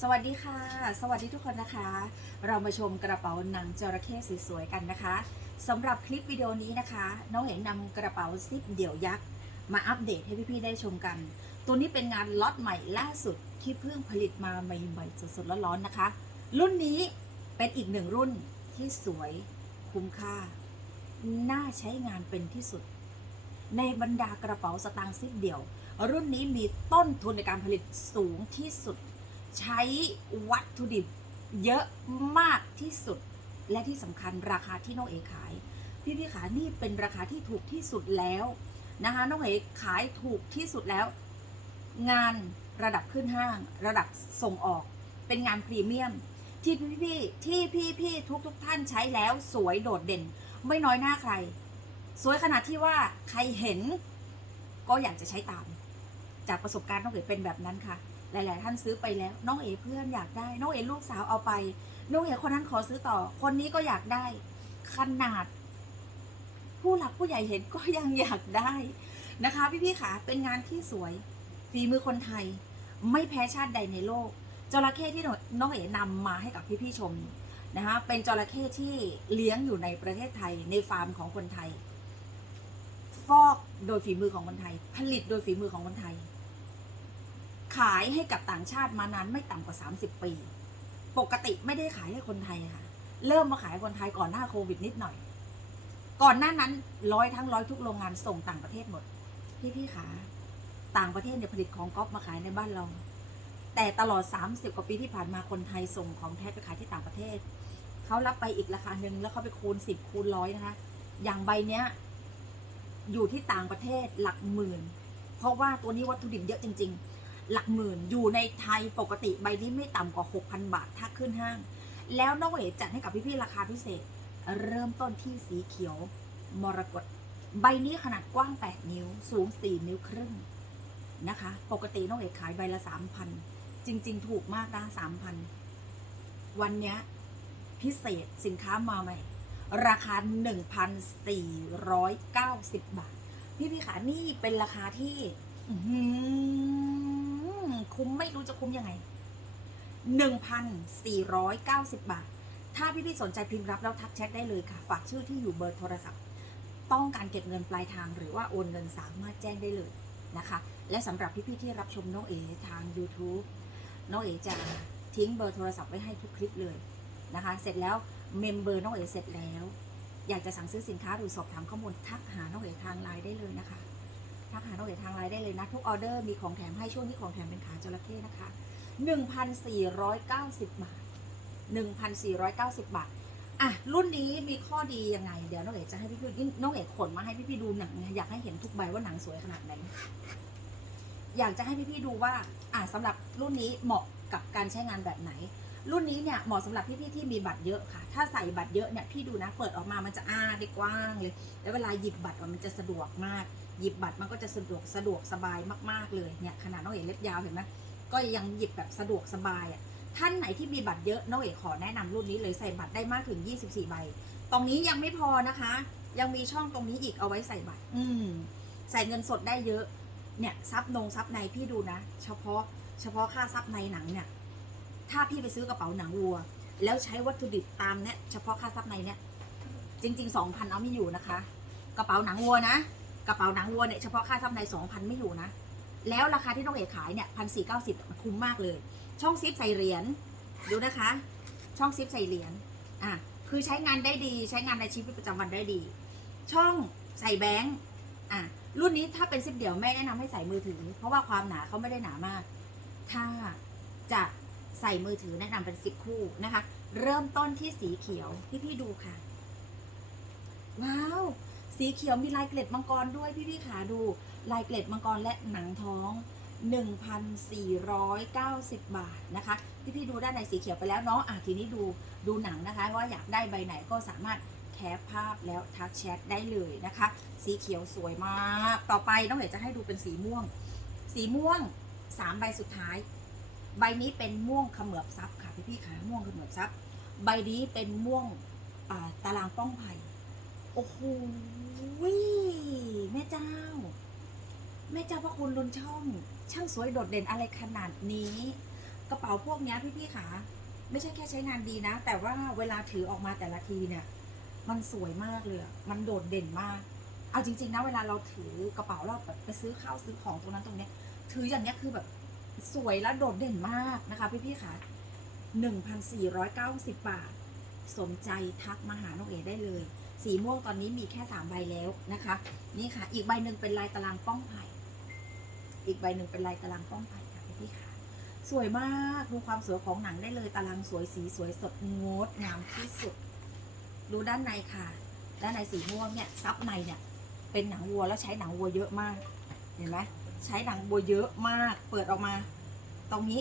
สวัสดีค่ะ สวัสดีทุกคนนะคะ เรามาชมกระเป๋าหนังจระเข้สวยๆกันนะคะสำหรับคลิปวิดีโอนี้นะคะ น้องเห็นนำกระเป๋าซิปเดี่ยวยักษ์มาอัปเดตให้พี่ๆได้ชมกัน ตัวนี้เป็นงานล็อตใหม่ล่าสุดที่เพิ่งผลิตมาใหม่ๆสดๆร้อนๆนะคะ รุ่นนี้เป็นอีกหนึ่งรุ่นที่สวยคุ้มค่า น่าใช้งานเป็นที่สุด ในบรรดากระเป๋าสตางค์ซิปเดี่ยว รุ่นนี้มีต้นทุนในการผลิตสูงที่สุด ใช้วัตถุดิบเยอะมากที่สุด และที่สำคัญราคาที่น้องเอขาย พี่พี่ขานี่เป็นราคาที่ถูกที่สุดแล้วนะคะน้องเอขายถูกที่สุดแล้ว งานระดับขึ้นห้าง ระดับส่งออก เป็นงานพรีเมียม ที่พี่พี่ที่พี่พี่ทุกทุกท่านใช้แล้วสวยโดดเด่น ไม่น้อยหน้าใคร สวยขนาดที่ว่าใครเห็น ก็อยากจะใช้ตาม จากประสบการณ์น้องเอ๋เป็นแบบนั้นค่ะ หลาย ๆ ท่านซื้อไปแล้ว น้องเอ๋เพื่อนอยากได้น้องเอ๋ลูกสาวเอาไป น้องเอ๋คนนั้นขอซื้อต่อ คนนี้ก็อยากได้ ขนาด ผู้หลักผู้ใหญ่เห็นก็ยังอยากได้นะคะ พี่ๆค่ะเป็นงานที่สวยฝีมือคนไทย ไม่แพ้ชาติใดในโลกจระเข้ที่น้องเอ๋นำมาให้กับพี่ๆชมนะคะเป็นจระเข้ที่เลี้ยงอยู่ในประเทศไทยในฟาร์มของคนไทย ฟอกโดยฝีมือของคนไทย ผลิตโดยฝีมือของคนไทย ขายให้กับต่างชาติมานานไม่ต่ำกว่า 30 ปี ปกติไม่ได้ขายให้คนไทยค่ะ เริ่มมาขายให้คนไทยก่อนหน้าโควิดนิดหน่อย ก่อนหน้านั้นร้อยทั้งร้อยทุกโรงงานส่งต่างประเทศหมด พี่พี่ขาต่างประเทศเนี่ยผลิตของก๊อปมาขายในบ้านเรา แต่ตลอด 30 กว่าปีที่ผ่านมาคนไทยส่งของแท้ไปขายที่ต่างประเทศ เขารับไปอีกราคาหนึ่งแล้วเขาไปคูณ 10 คูณร้อยนะคะ อย่างใบเนี้ยอยู่ที่ต่างประเทศหลักหมื่น เพราะว่าตัวนี้วัตถุดิบเยอะจริง ๆ หลักหมื่นอยู่ในไทยปกติใบนี้ไม่ต่ำกว่า 6,000 บาทถ้าขึ้นห้าง แล้วน้องเอ๋จัดให้กับพี่ๆราคาพิเศษ เริ่มต้นที่สีเขียวมรกตใบนี้ขนาดกว้าง 8 นิ้ว สูง 4 นิ้วครึ่งนะคะ ปกติน้องเอ๋ขายใบละ 3,000 จริง ๆ ถูกมากนะ 3,000 วันนี้พิเศษสินค้ามาใหม่ ราคา 1,490 บาท พี่พี่ขานี่เป็นราคาที่อื คุ้มไม่รู้จะคุ้มยังไง 1,490 บาท ถ้าพี่พี่สนใจพิมพ์รับแล้วทักแชทได้เลยค่ะ ฝากชื่อที่อยู่เบอร์โทรศัพท์ ต้องการเก็บเงินปลายทางหรือว่าโอนเงินสามารถแจ้งได้เลยนะคะ และสำหรับพี่ๆที่รับชมน้องเอทาง YouTube น้องเอจะทิ้งเบอร์โทรศัพท์ไว้ให้ทุกคลิปเลยนะคะ เสร็จแล้วเมมเบอร์น้องเอเสร็จแล้ว อยากจะสั่งซื้อสินค้าหรือสอบถามข้อมูลทักหาน้องเอ๋ทางไลน์ได้เลยนะคะ ทักหาน้องเอ๋ทางไลน์ได้เลยนะ ทุกออเดอร์มีของแถมให้ช่วงที่ของแถมเป็นขาจระเข้นะคะ 1,490 บาท 1,490 บาท อะ รุ่นนี้มีข้อดียังไง เดี๋ยวน้องเอ๋จะให้พี่พี่น้องเอ๋ขนมาให้พี่พี่ดูหนังอยากให้เห็นทุกใบว่าหนังสวยขนาดไหน อยากจะให้พี่พี่ดูว่า อะสำหรับรุ่นนี้เหมาะกับการใช้งานแบบไหน รุ่นนี้เนี่ยเหมาะสำหรับพี่ๆที่มีบัตรเยอะค่ะ ถ้าใส่บัตรเยอะเนี่ยพี่ดูนะ เปิดออกมามันจะอ้าได้กว้างเลย แล้วเวลาหยิบบัตรมันจะสะดวกมาก หยิบบัตรมันก็จะสะดวกสะดวกสบายมากๆเลยเนี่ยขนาดน้องเอ๋เล็บยาวเห็นไหมก็ยังหยิบแบบสะดวกสบายอะท่านไหนที่มีบัตรเยอะน้องเอ๋ขอแนะนำรุ่นนี้เลยใส่บัตรได้มากถึง 24 ใบ ตรงนี้ยังไม่พอนะคะ ยังมีช่องตรงนี้อีกเอาไว้ใส่บัตร อืมใส่เงินสดได้เยอะเนี่ยซับนงซับในพี่ดูนะ เฉพาะเฉพาะค่าซับในหนังเนี่ยถ้าพี่ไปซื้อกระเป๋าหนังวัว แล้วใช้วัตถุดิบตามเนี่ยเฉพาะค่าซับในเนี่ยจริงๆสองพันเอาไม่อยู่นะคะ กระเป๋าหนังวัวนะ กระเป๋าหนังวัวเนี่ยเฉพาะค่าซับในสองพันไม่อยู่นะ แล้วราคาที่น้องเอกขายเนี่ยพันสี่เก้าสิบมันคุ้มมากเลย ช่องซิปใส่เหรียญดูนะคะ ช่องซิปใส่เหรียญอะคือใช้งานได้ดีใช้งานในชีวิตประจำวันได้ดี ช่องใส่แบงค์อะรุ่นนี้ถ้าเป็นซิปเดี่ยวแม่แนะนำให้ใส่มือถือ เพราะว่าความหนาเขาไม่ได้หนามาก ถ้าจะใส่มือถือแนะนำเป็นซิปคู่นะคะ เริ่มต้นที่สีเขียวพี่พี่ดูค่ะ ว้าว สีเขียวมีลายเกล็ดมังกรด้วยพี่พี่ๆขาดู ลายเกล็ดมังกรและหนังท้อง 1,490 บาทนะคะ พี่พี่ๆดูด้านในสีเขียวไปแล้วเนาะอะทีนี้ดูดูหนังนะคะว่าอยากได้ใบไหนก็สามารถแคปภาพแล้วทักแชทได้เลยนะคะ สีเขียวสวยมาก ต่อไปน้องเอ๋จะให้ดูเป็นสีม่วง สีม่วงสามใบสุดท้าย ใบนี้เป็นม่วงเขมือบซับค่ะพี่พี่ๆขาม่วงเขมือบซับใบนี้เป็นม่วงตารางป้องไผ่โอ้โห แม่เจ้า แม่เจ้าพระคุณลุนช่อง ช่างสวยโดดเด่นอะไรขนาดนี้ กระเป๋าพวกนี้ยพี่ๆขาไม่ใช่แค่ใช้งานดีนะ แต่ว่าเวลาถือออกมาแต่ละทีเนี่ย มันสวยมากเลย มันโดดเด่นมาก เอาจริง ๆ นะ เวลาเราถือกระเป๋าเราแบบไปซื้อข้าวซื้อของตรงนั้นตรงนี้ถืออย่างนี้คือแบบสวยและโดดเด่นมากนะคะพี่ๆค่ะ1,490 บาท สนใจทักมาหาน้องเอได้เลย สีม่วงตอนนี้มีแค่3ใบแล้วนะคะ นี่ค่ะ อีกใบหนึ่งเป็นลายตารางป้องไผ่อีกใบหนึ่งเป็นลายตารางป้องไผ่ค่ะพี่ค่ะ สวยมากดูความสวยของหนังได้เลยตารางสวยสีสวยสดงดงามที่สุด ดูด้านในค่ะ ด้านในสีม่วงเนี่ยซับในเนี่ยเป็นหนังวัวแล้วใช้หนังวัวเยอะมาก เห็นไหมใช้หนังวัวเยอะมาก เปิดออกมา ตรงนี้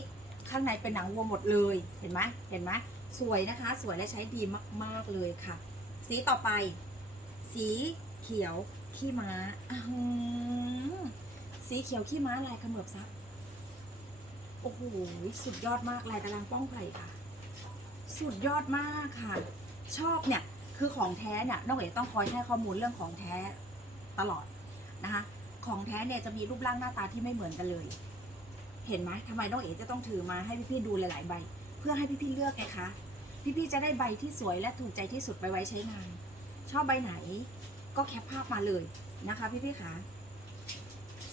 ข้างในเป็นหนังวัวหมดเลย เห็นไหมเห็นไหมสวยนะคะ สวยและใช้ดีมาก ๆเลยค่ะ สีต่อไป สีเขียวขี้ม้าอื้อหือสีเขียวขี้ม้าลายกระเหมือบซับโอ้โหสุดยอดมากลายตารางป้องไผ่ค่ะ สุดยอดมากค่ะ ชอบเนี่ยคือของแท้เนี่ยน้องเอ๋ต้องคอยให้ข้อมูลเรื่องของแท้ตลอดนะคะ ของแท้เนี่ยจะมีรูปร่างหน้าตาที่ไม่เหมือนกันเลย เห็นไหมทำไมน้องเอ๋จะต้องถือมาให้พี่ๆดูหลายๆใบ เพื่อให้พี่ๆเลือกไงคะ พี่ๆจะได้ใบที่สวยและถูกใจที่สุดไปไว้ใช้งาน ชอบใบไหนก็แคปภาพมาเลยนะคะพี่ๆคะ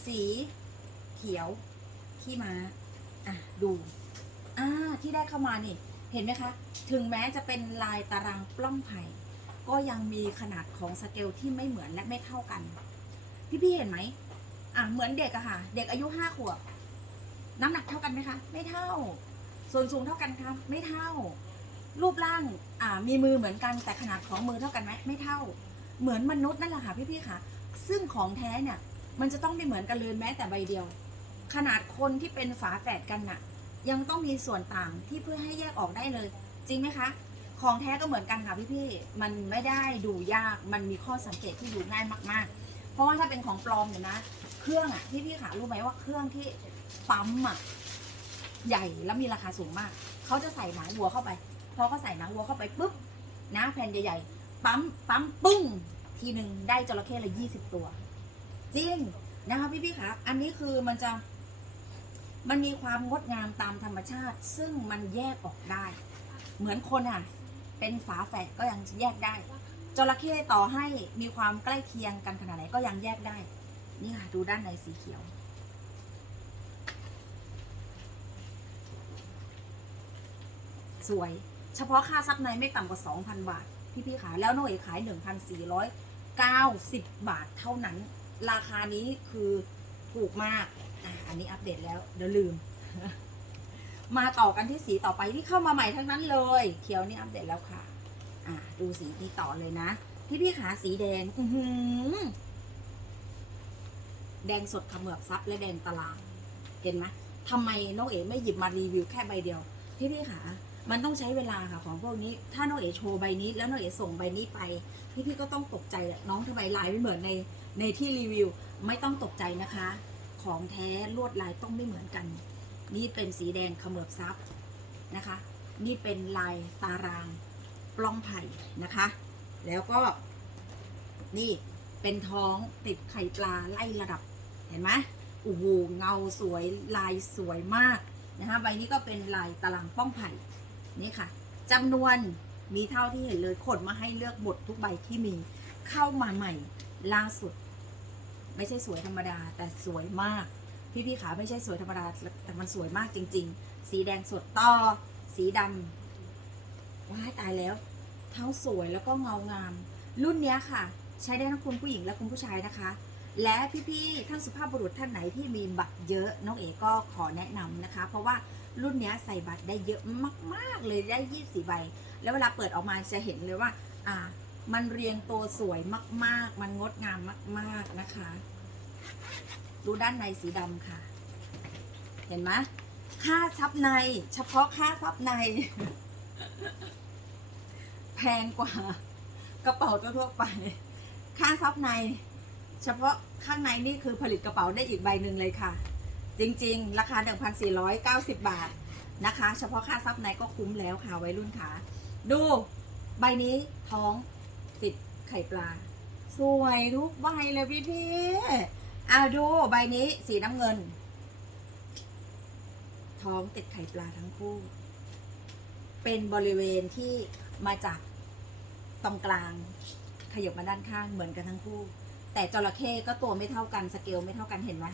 สีเขียวขี้ม้าอะดูอ่าที่ได้เข้ามานี่เห็นไหมคะ ถึงแม้จะเป็นลายตารางปล้องไผ่ก็ยังมีขนาดของสเกลที่ไม่เหมือนและไม่เท่ากัน พี่ๆเห็นไหมอะเหมือนเด็กอะค่ะ เด็กอายุห้าขวบน้ำหนักเท่ากันไหมคะ ไม่เท่า ส่วนสูงเท่ากันครับ ไม่เท่า รูปร่างอ่ามีมือเหมือนกันแต่ขนาดของมือเท่ากันไหมไม่เท่า เหมือนมนุษย์นั่นแหละค่ะพี่ๆค่ะ ซึ่งของแท้เนี่ย มันจะต้องไม่เหมือนกันเลยแม้แต่ใบเดียว ขนาดคนที่เป็นฝาแฝดกันน่ะ ยังต้องมีส่วนต่างที่เพื่อให้แยกออกได้เลย จริงไหมคะ ของแท้ก็เหมือนกันค่ะพี่ๆมันไม่ได้ดูยากมันมีข้อสังเกตที่ดูง่ายมาก ๆ เพราะว่าถ้าเป็นของปลอมเนี่ยนะ เครื่องอะพี่ๆค่ะรู้ไหมว่าเครื่องที่ปั๊มอะใหญ่แล้วมีราคาสูงมากเขาจะใส่หนังวัวเข้าไป อเขาใส่หนังวัวเข้าไปปุ๊บนะแผ่นใหญ่ๆ ปั๊มปั๊มปึ้ง ทีหนึ่งได้จระเข้ละยี่สิบตัว จริงนะคะพี่ๆค่ะอันนี้คือมันจะ มันมีความงดงามตามธรรมชาติ ซึ่งมันแยกออกได้ เหมือนคนอะ เป็นฝาแฝดก็ยังแยกได้จระเข้ต่อให้มีความใกล้เคียงกันขนาดไหนก็ยังแยกได้ นี่ค่ะ ดูด้านในสีเขียว สวย เฉพาะค่าซับในไม่ต่ำกว่า 2,000 บาท พี่ๆขาแล้วน้องเอ๋ขาย 1,490 บาทเท่านั้น ราคานี้คือถูกมากอะอันนี้อัปเดตแล้วเดี๋ยวลืม มาต่อกันที่สีต่อไปที่เข้ามาใหม่ทั้งนั้นเลย เขียวนี่อัปเดตแล้วค่ะ อะดูสีนี้ต่อเลยนะ พี่พี่ๆขาสีแดง อือหือแดงสดขมือบซับและแดงตลาดเห็นไหมทำไมน้องเอ๋ไม่หยิบมารีวิวแค่ใบเดียว พี่พี่ๆขา มันต้องใช้เวลาค่ะของพวกนี้ ถ้าน้องเอ๋โชว์ใบนี้แล้วน้องเอ๋ส่งใบนี้ไปพี่พี่ก็ต้องตกใจอะน้องทำไมลายไม่เหมือนในในที่รีวิว ไม่ต้องตกใจนะคะ ของแท้ลวดลายต้องไม่เหมือนกัน นี่เป็นสีแดงขมือบซับนะคะ นี่เป็นลายตารางปล้องไผ่นะคะ แล้วก็นี่เป็นท้องติดไข่ปลาไล่ระดับเห็นไหมโอ้โหเงาสวยลายสวยมากนะคะใบนี้ก็เป็นลายตารางป้องไผ่ นี่ค่ะจำนวนมีเท่าที่เห็นเลยขนมาให้เลือกหมดทุกใบที่มีเข้ามาใหม่ล่าสุด ไม่ใช่สวยธรรมดา แต่สวยมาก พี่พี่ๆขาไม่ใช่สวยธรรมดา แต่มันสวยมากจริง ๆ สีแดงสดต่อ สีดำว้ายตายแล้วเท้าสวยแล้วก็เงางาม รุ่นนี้ค่ะ ใช้ได้ทั้งคุณผู้หญิงและคุณผู้ชายนะคะ และพี่ๆท่านสุภาพบุรุษท่านไหนที่มีบัตรเยอะน้องเอ๋ก็ขอแนะนำนะคะ เพราะว่า รุ่นเนี้ยใส่บัตรได้เยอะมาก ๆ เลยได้ยี่สิบใบ แล้วเวลาเปิดออกมาจะเห็นเลยว่า อ่า มันเรียงตัวสวยมาก ๆ มันงดงามมาก ๆนะคะ ดูด้านในสีดำค่ะ เห็นไหมค่าซับใน เฉพาะค่าซับใน แพงกว่ากระเป๋าทั่วๆไป ค่าซับใน เฉพาะข้างในนี่คือผลิตกระเป๋าได้อีกใบหนึ่งเลยค่ะ จริงๆ ราคา 1,490 บาทนะคะ เฉพาะค่าซับในก็คุ้มแล้วค่ะ ไว้รุ่นค่ะดูใบนี้ท้องติดไข่ปลา สวยทุกใบเลยพี่พี่อาดูใบนี้สีน้ำเงิน ท้องติดไข่ปลาทั้งคู่ เป็นบริเวณที่มาจากตรงกลาง ขยับมาด้านข้างเหมือนกันทั้งคู่ แต่จระเข้ก็ตัวไม่เท่ากันสเกลไม่เท่ากันเห็นไหม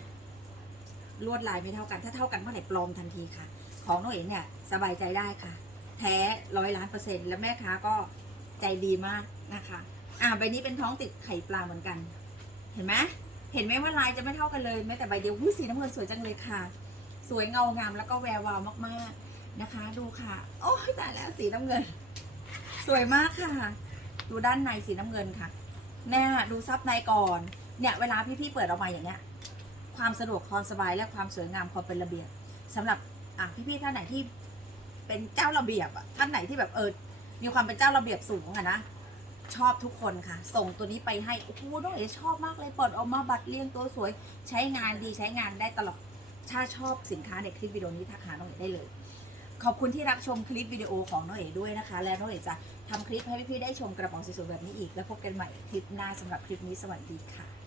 ลวดลายไม่เท่ากัน ถ้าเท่ากันเมื่อไหร่ปลอมทันทีค่ะ ของน้องเอ๋เนี่ยสบายใจได้ค่ะ แท้ร้อยล้านเปอร์เซ็นต์และแม่ค้าก็ใจดีมากนะคะ อ่าใบนี้เป็นท้องติดไข่ปลาเหมือนกัน เห็นไหมเห็นไหมว่าลายจะไม่เท่ากันเลยแม้แต่ใบเดียวสีน้ำเงินสวยจังเลยค่ะ สวยเงางามแล้วก็แวววาวมากๆนะคะ ดูค่ะ โอ้ยตายแล้วสีน้ำเงิน สวยมากค่ะ ดูด้านในสีน้ำเงินค่ะแน่ดูซับในก่อน เนี่ยเวลาพี่ๆเปิดออกมาอย่างเนี้ย ความสะดวกความสบายและความสวยงามความเป็นระเบียบสำหรับอะพี่ๆท่านไหนที่เป็นเจ้าระเบียบอะท่านไหนที่แบบเออมีความเป็นเจ้าระเบียบสูงอะนะชอบทุกคนค่ะ ส่งตัวนี้ไปให้โอ้โหน้องเอ๋ชอบมากเลยเปิดออกมาบัตรเรียงตัวสวย ใช้งานดีใช้งานได้ตลอดถ้าชอบสินค้าในคลิปวิดีโอนี้ทักหาน้องเอ๋ได้เลย ขอบคุณที่รับชมคลิปวิดีโอของน้องเอ๋ด้วยนะคะ และน้องเอ๋จะทำคลิปให้พี่ๆได้ชมกระเป๋าสวยๆแบบนี้อีก แล้วพบกันใหม่คลิปหน้าสำหรับคลิปนี้สวัสดีค่ะ